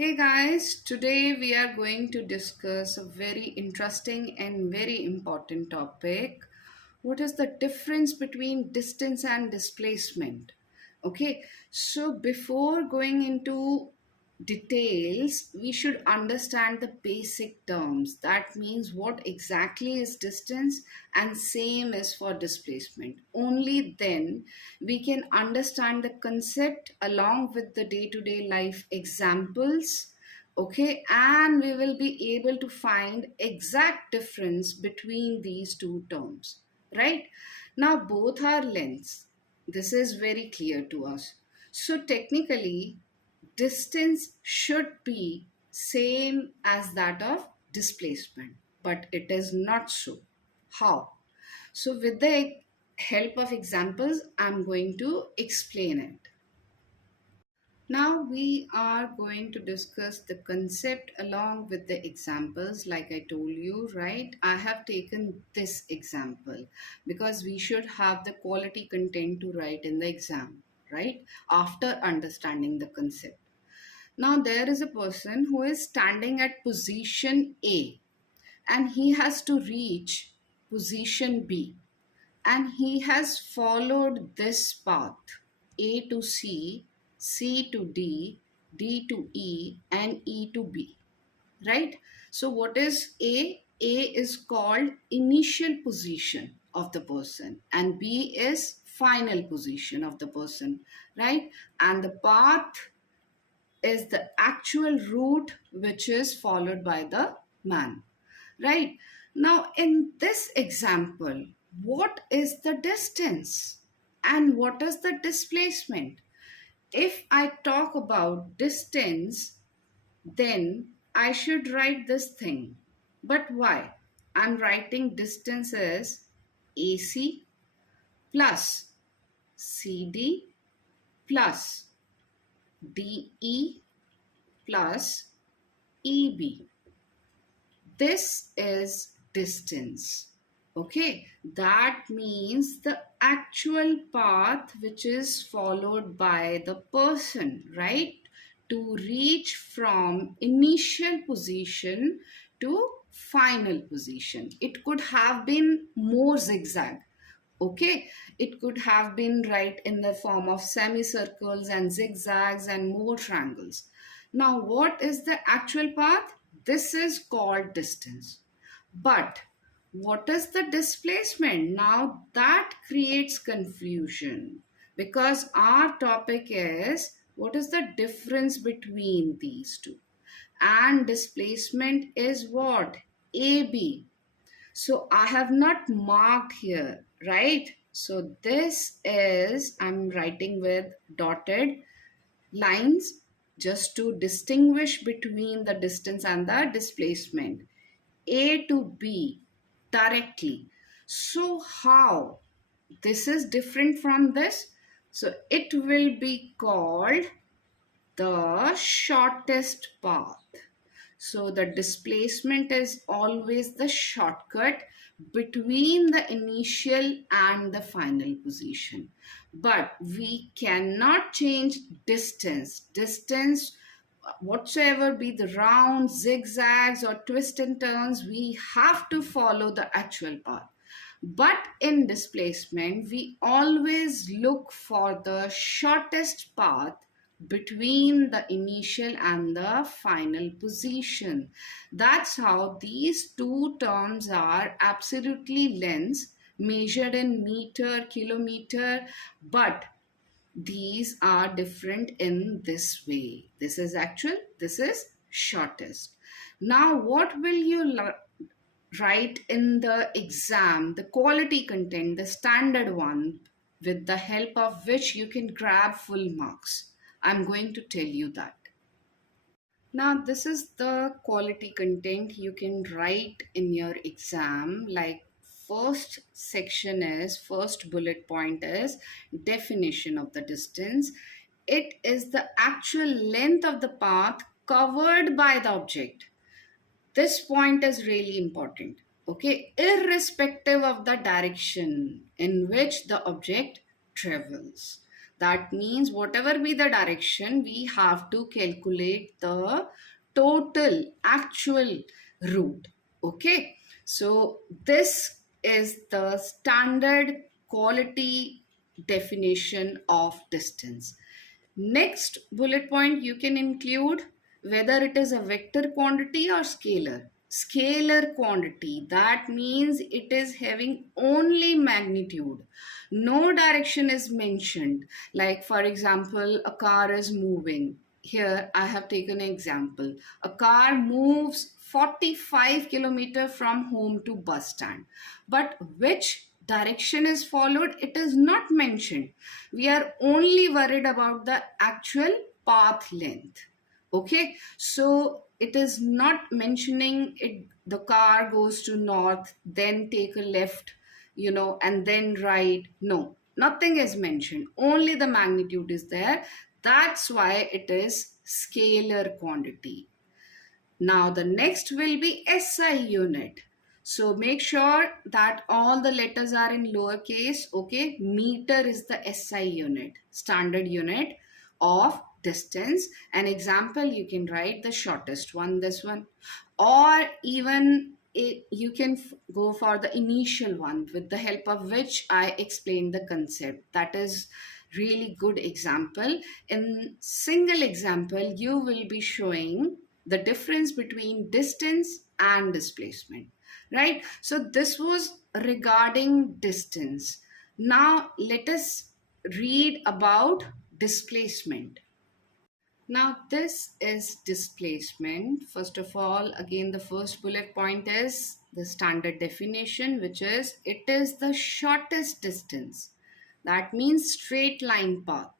Hey guys, today we are going to discuss a very interesting and very important topic. What is the difference between distance and displacement? Okay, so before going into details, we should understand the basic terms. That means what exactly is distance, and same is for displacement. Only then we can understand the concept along with the day to day life examples. Okay, and we will be able to find exact difference between these two terms, right? Now both are lengths. This is very clear to us. So technically distance should be same as that of displacement, but it is not so. How? So with the help of examples, I'm going to explain it. Now we are going to discuss the concept along with the examples. Like I told you, right? I have taken this example because we should have the quality content to write in the exam, right? After understanding the concept. Now there is a person who is standing at position A and he has to reach position B, and he has followed this path: A to C, C to D, D to E, and E to B, right? So what is A? A is called initial position of the person and B is final position of the person, right? And the path is the actual route which is followed by the man, right? Now in this example, what is the distance and what is the displacement? If I talk about distance, then I should write this thing. But why? I'm writing distance as AC plus CD plus DE plus EB. This is distance. Okay, that means the actual path which is followed by the person, right? To reach from initial position to final position. It could have been more zigzag. Okay, it could have been right in the form of semicircles and zigzags and more triangles. Now, what is the actual path? This is called distance. But what is the displacement? Now that creates confusion because our topic is what is the difference between these two? And displacement is what? AB. So I have not marked here, right? So this is, I'm writing with dotted lines just to distinguish between the distance and the displacement. A to B directly. So how? This is different from this. So it will be called the shortest path. So the displacement is always the shortcut between the initial and the final position. But we cannot change distance. Distance, whatsoever be the rounds, zigzags, or twists and turns, we have to follow the actual path. But in displacement, we always look for the shortest path between the initial and the final position. That's how these two terms are absolutely lengths measured in meter, kilometer, but these are different in this way. This is actual, this is shortest. Now, what will you write in the exam? The quality content, the standard one, with the help of which you can grab full marks. I'm going to tell you that. Now, this is the quality content you can write in your exam. Like, first section is, first bullet point is definition of the distance. It is the actual length of the path covered by the object. This point is really important. Okay, irrespective of the direction in which the object travels. That means whatever be the direction, we have to calculate the total actual route. Okay, so this is the standard quality definition of distance. Next bullet point you can include whether it is a vector quantity or scalar. Scalar quantity, that means it is having only magnitude. No direction is mentioned. Like for example, a car is moving. Here I have taken an example. A car moves 45 kilometers from home to bus stand. But which direction is followed, it is not mentioned. We are only worried about the actual path length. Okay, so it is not mentioning it, the car goes to north, then take a left, and then right. No, nothing is mentioned, only the magnitude is there. That's why it is scalar quantity. Now the next will be SI unit. So make sure that all the letters are in lowercase. Okay, meter is the SI unit, standard unit of distance. An example, you can write the shortest one, this one, or even you can go for the initial one with the help of which I explained the concept. That is really good example. In single example, you will be showing the difference between distance and displacement, right? So this was regarding distance. Now let us read about displacement. Now this is displacement. First of all, again, the first bullet point is the standard definition, which is it is the shortest distance. That means straight line path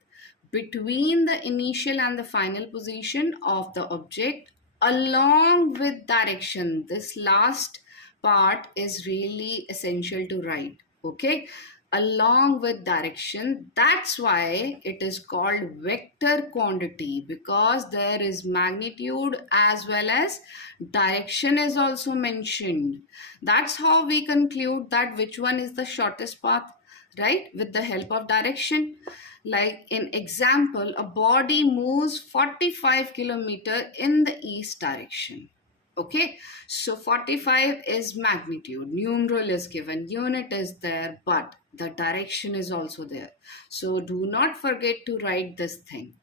between the initial and the final position of the object along with direction. This last part is really essential to write. Okay, along with direction. That's why it is called vector quantity, because there is magnitude as well as direction is also mentioned. That's how we conclude that which one is the shortest path, right? With the help of direction. Like in example, a body moves 45 kilometer in the east direction. Okay, so 45 is magnitude, numeral is given, unit is there, but the direction is also there. So do not forget to write this thing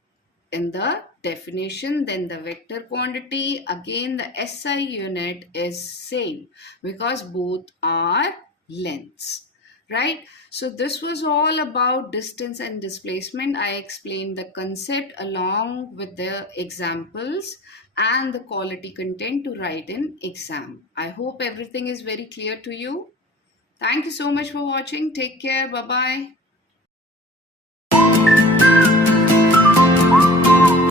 in the definition. Then the vector quantity, again the SI unit is same because both are lengths, right? So this was all about distance and displacement. I explained the concept along with the examples and the quality content to write in exam. I hope everything is very clear to you. Thank you so much for watching. Take care. Bye bye.